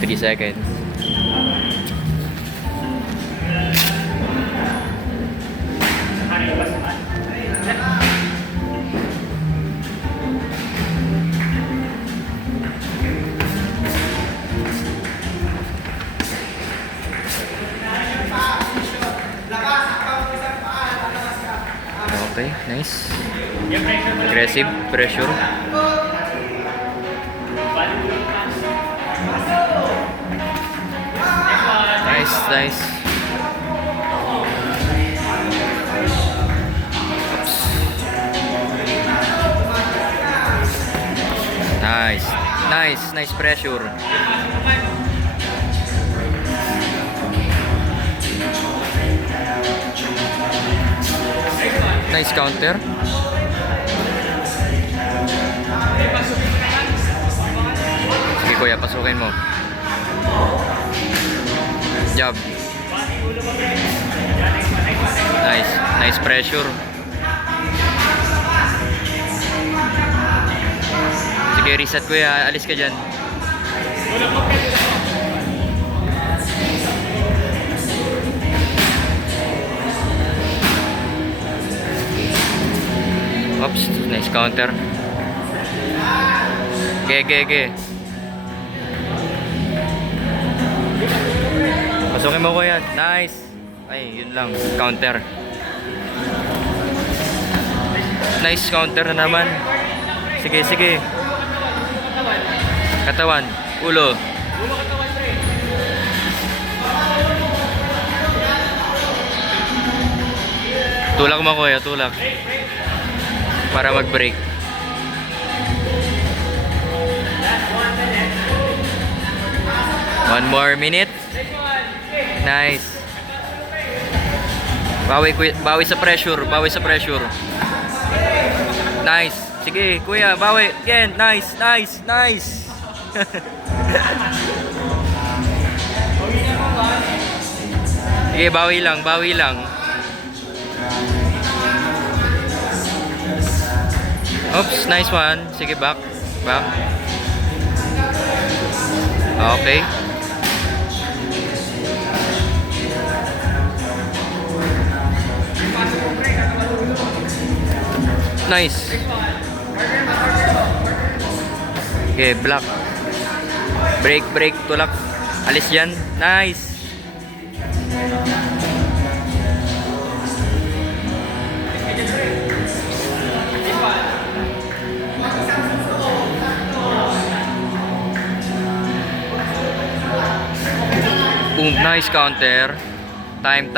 3 seconds. Okay, nice. Aggressive pressure. Nice. Nice pressure. Nice counter. Sige kuya, pasukin mo. Job. Nice pressure. Sige, reset kuya, alis ka dyan. Oops, nice counter. Okay. Pasukin mo ko yan. Nice. Ay, yun lang. Counter. Nice counter na naman. Sige. Katawan. Ulo. Tulak mo kuya, tulak. Para mag-break. One more minute. Nice. Bawi sa pressure. Nice. Sige, kuya, bawi. Again, nice. Sige, bawi lang. Oops, nice one. Sige, back. Okay. Nice. Okay, block. Break, tulak. Alis dyan. Nice. Boom, nice counter. Time.